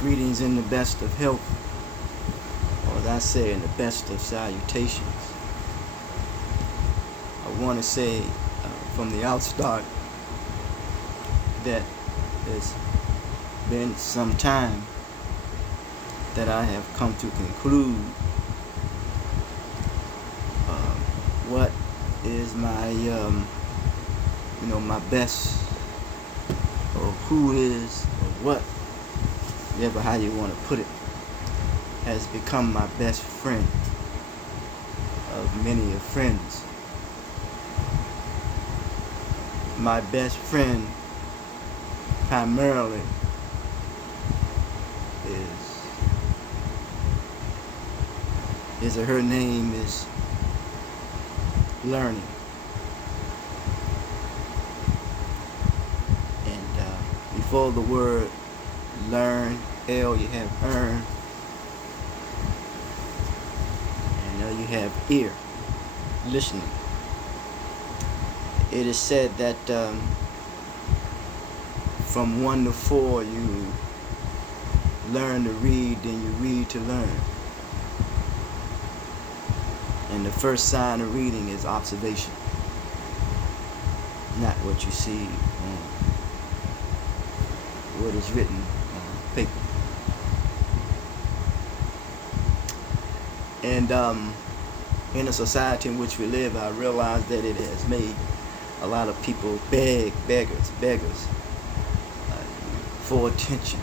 Greetings in the best of health, or as I say, in the best of salutations. I want to say from the outstart that it's been some time that I have come to conclude what is my, my best, or who is, or what, whatever how you want to put it, has become my best friend of many of friends. My best friend primarily her name is learning. And before the word learn, L, you have earn, and L, you have ear, listening. It is said that from 1 to 4 you learn to read, then you read to learn. And the first sign of reading is observation, not what you see on what is written on paper. And in a society in which we live, I realize that it has made a lot of people beggars for attention.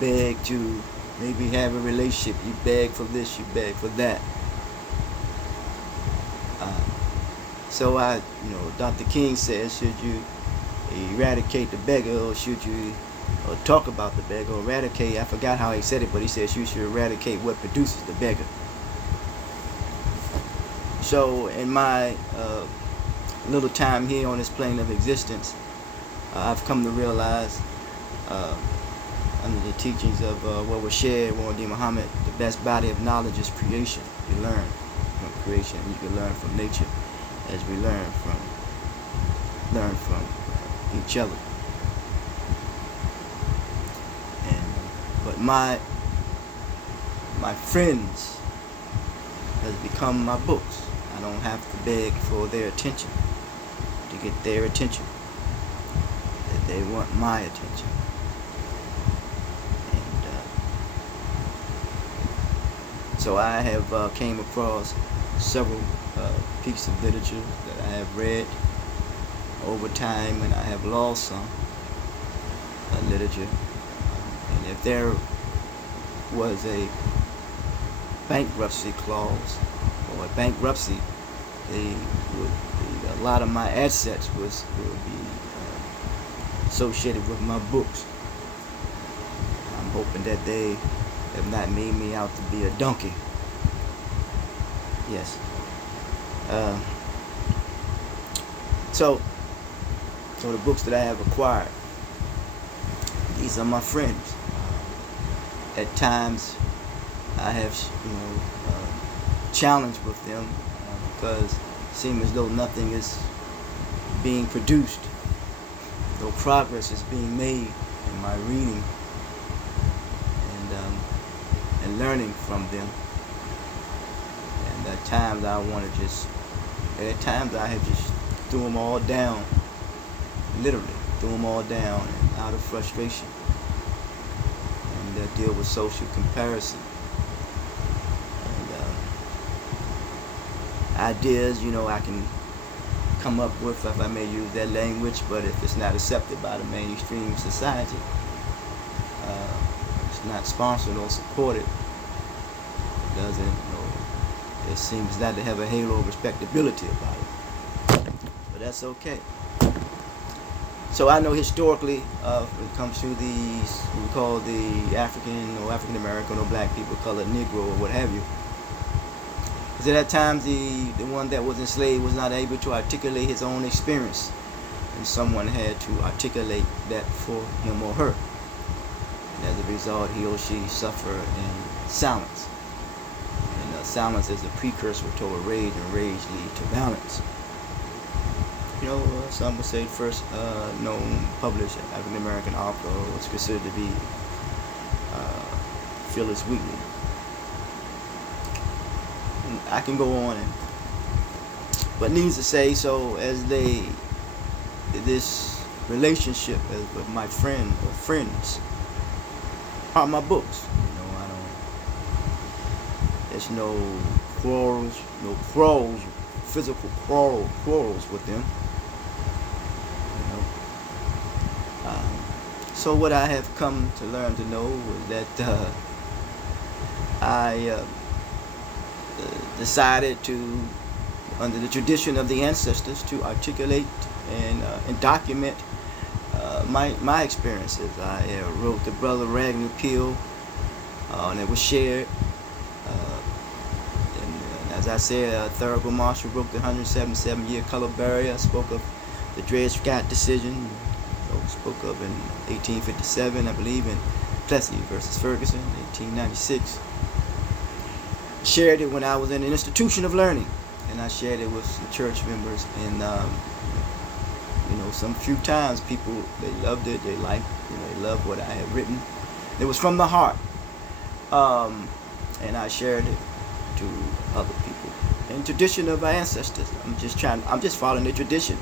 Beg to maybe have a relationship. You beg for this, you beg for that. So Dr. King says, should you eradicate the beggar, or should you talk about the beggar, or eradicate, I forgot how he said it, but he says you should eradicate what produces the beggar. So in my little time here on this plane of existence, I've come to realize, under the teachings of what was shared, Warren Muhammad, the best body of knowledge is creation. You learn from creation, and you can learn from nature, as we learn from each other. But my friends has become my books. I don't have to beg for their attention to get their attention. That they want my attention. So I have came across several pieces of literature that I have read over time, and I have lost some literature. And if there was a bankruptcy clause or a bankruptcy, a lot of my assets would be associated with my books. I'm hoping that they have not made me out to be a donkey. Yes. So the books that I have acquired, these are my friends. At times, I have challenged with them because it seems as though nothing is being produced, no progress is being made in my reading and learning from them. And at times I have just threw them all down, literally threw them all down, and out of frustration. And deal with social comparison. And ideas, I can come up with, if I may use that language, but if it's not accepted by the mainstream society, it's not sponsored or supported, it seems not to have a halo of respectability about it. But that's okay. So I know historically, when it comes to these, we call the African or African American or black people, colored Negro or what have you, is that at times the one that was enslaved was not able to articulate his own experience, and someone had to articulate that for him or her. And as a result, he or she suffer in silence. And silence is a precursor to a rage, and rage leads to violence. some would say first known published African American author was considered to be Phyllis Wheatley. And I can go on, but needless to say, so as this relationship with my friend or friends are my books. There's no quarrels, physical quarrels with them. So what I have come to learn to know is that I decided to, under the tradition of the ancestors, to articulate and document my experiences. I wrote the Brother Ragnar Peel, and it was shared. And as I said, Thurgood Marshall wrote the 177-year color barrier. I spoke of the Dred Scott decision. Spoke of in 1857, I believe, in Plessy versus Ferguson, 1896. Shared it when I was in an institution of learning, and I shared it with some church members. And some few times people, they loved it, they liked, they loved what I had written. It was from the heart, and I shared it to other people. In tradition of our ancestors, I'm just following the tradition.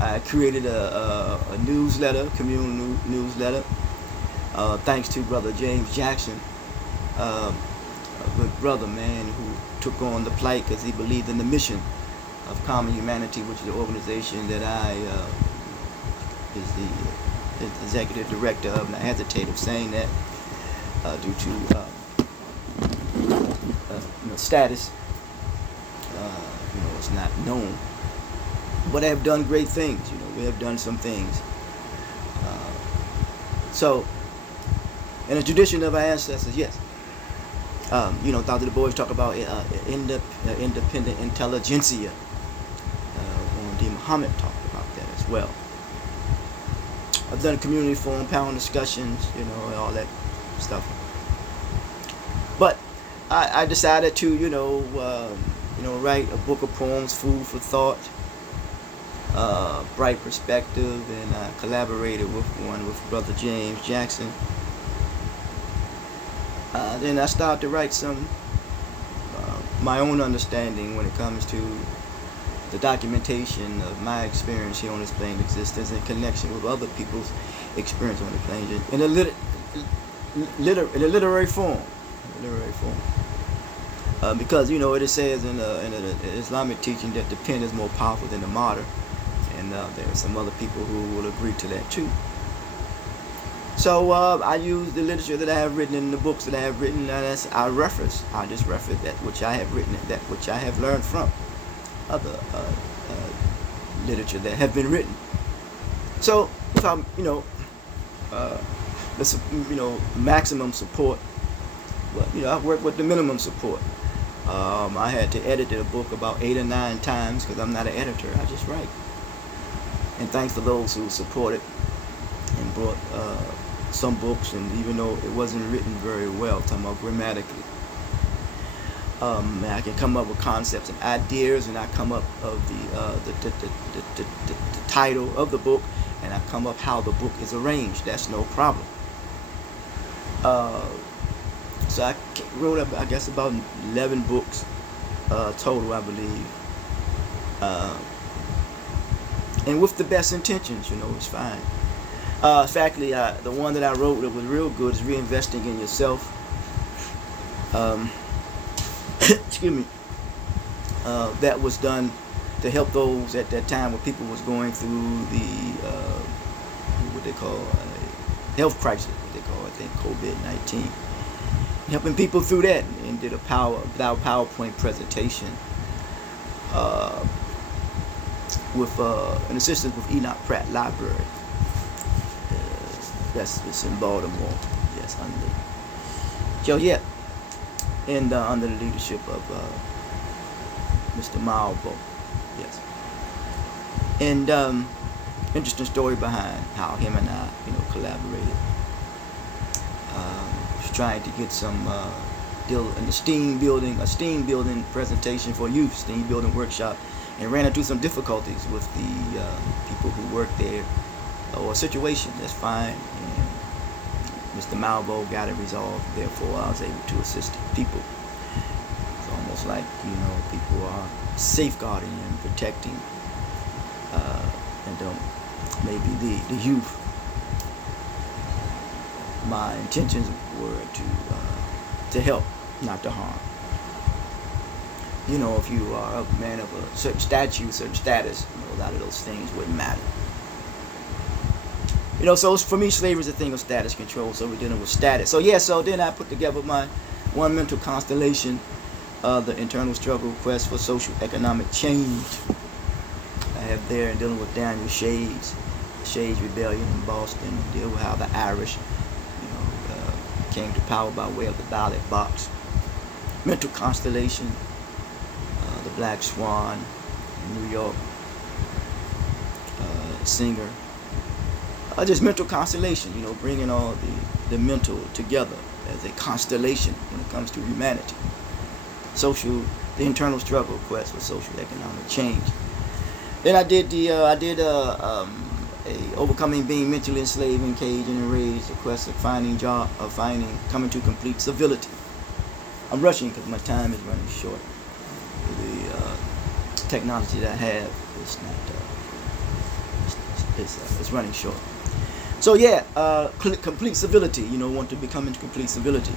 I created a newsletter, communal newsletter, thanks to Brother James Jackson, a good brother, man, who took on the plight because he believed in the mission of Common Humanity, which is the organization that I is the executive director of, and I hesitate of saying that due to status. It's not known. But I have done great things. We have done some things. So, in the tradition of our ancestors, yes. Dr. Du Bois talk about independent intelligentsia. D. Muhammad talked about that as well. I've done community forum, panel discussions, and all that stuff. But I decided to, write a book of poems, food for thought. Bright perspective, and I collaborated with Brother James Jackson. Then I started to write some my own understanding when it comes to the documentation of my experience here on this plane of existence in connection with other people's experience on the plane in a literary form. Because it says in Islamic teaching that the pen is more powerful than the martyr. And there are some other people who will agree to that too. So I use the literature that I have written in the books that I have written. I just reference that which I have written, that which I have learned from other literature that have been written. So from maximum support, but I work with the minimum support. I had to edit a book about 8 or 9 times because I'm not an editor. I just write. And thanks to those who supported and brought some books, and even though it wasn't written very well, talking about grammatically, I can come up with concepts and ideas, and I come up of the title of the book, and I come up how the book is arranged. That's no problem. So I wrote up, I guess, about 11 books total, I believe. And with the best intentions, it's fine. Factly, the one that I wrote that was real good is Reinvesting in Yourself. Excuse me. That was done to help those at that time when people was going through the what they call health crisis, what they call, I think, COVID-19. Helping people through that, and did a PowerPoint presentation with an assistant with Enoch Pratt Library. It's in Baltimore. Yes, under the leadership of Mr. Malvo. Yes. And interesting story behind how him and I, collaborated. Trying to get some deal in a STEAM building presentation for youth, STEAM building workshop and ran into some difficulties with the people who worked there, or a situation that's fine. And Mr. Malvo got it resolved. Therefore, I was able to assist people. It's almost like, people are safeguarding and protecting, and maybe the youth. My intentions were to help, not to harm. If you are a man of a certain status, a lot of those things wouldn't matter. So for me, slavery is a thing of status control. So we're dealing with status. So then I put together my one mental constellation, the internal struggle, quest for social economic change. I have there dealing with Daniel Shades, the Shades Rebellion in Boston, deal with how the Irish, came to power by way of the ballot box. Mental constellation, the Black Swan in New York, singer. Just mental constellation, bringing all the mental together as a constellation when it comes to humanity. The internal struggle, quest for social economic change. Then I did a overcoming being mentally enslaved, encaged, and enraged, the quest of coming to complete civility. I'm rushing because my time is running short. The technology that I have is not, it's running short. So complete civility, want to become into complete civility.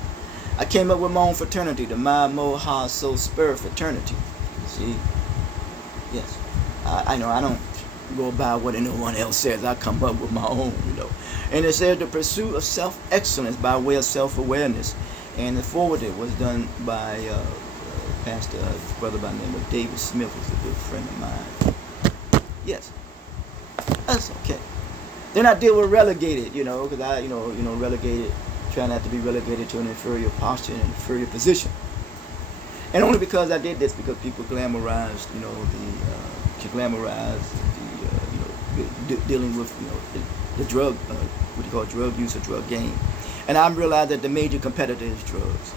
I came up with my own fraternity, the Ma Mo Ha So Spur fraternity. See? Yes. I know I don't go by what anyone else says. I come up with my own, And it says the pursuit of self-excellence by way of self-awareness. And the forwarded was done by pastor, a brother by the name of David Smith, who's a good friend of mine. Yes. That's okay. Then I deal with relegated, because I, relegated, try not to be relegated to an inferior posture and inferior position. And only because I did this, because people glamorized, dealing with, the drug, what you call drug use or drug game. And I realized that the major competitor is drugs,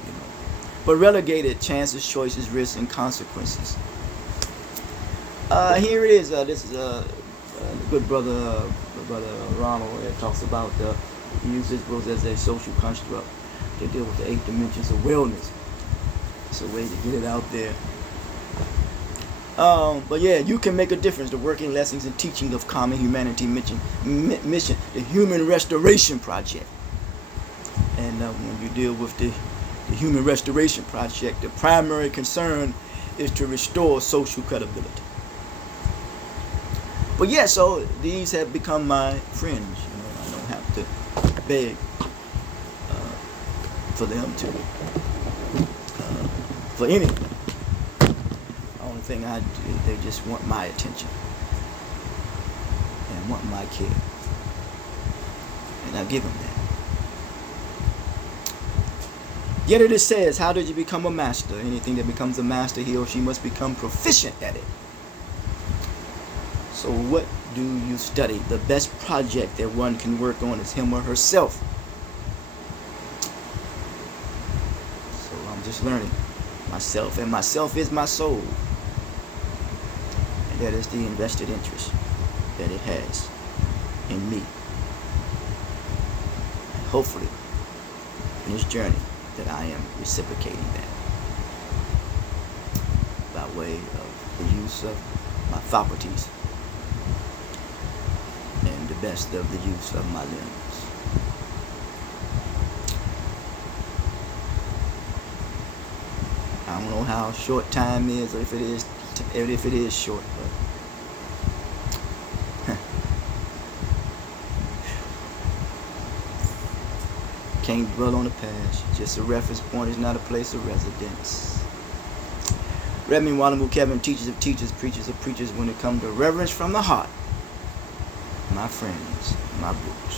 But relegated, chances, choices, risks, and consequences. Here it is. This is a good brother Ronald, that talks about he uses this as a social construct to deal with the 8 dimensions of wellness. It's a way to get it out there. But you can make a difference. The working lessons and teaching of common humanity mission, the Human Restoration Project. And when you deal with the Human Restoration Project, the primary concern is to restore social credibility. But so these have become my friends. I don't have to beg for them to, for anything. The only thing I do, they just want my attention and want my care. And I give them that. Yet it says, how did you become a master? Anything that becomes a master, he or she must become proficient at it. So what do you study? The best project that one can work on is him or herself. So I'm just learning myself, and myself is my soul. And that is the invested interest that it has in me. And hopefully, in this journey, that I am reciprocating that by way of the use of my faculties and the best of the use of my limbs. I don't know how short time is, or if it is short, but can't dwell on the past. Just a reference point, is not a place of residence. Reverend Wanamu Kevin, teachers of teachers, preachers of preachers, when it comes to reverence from the heart. My friends, my books.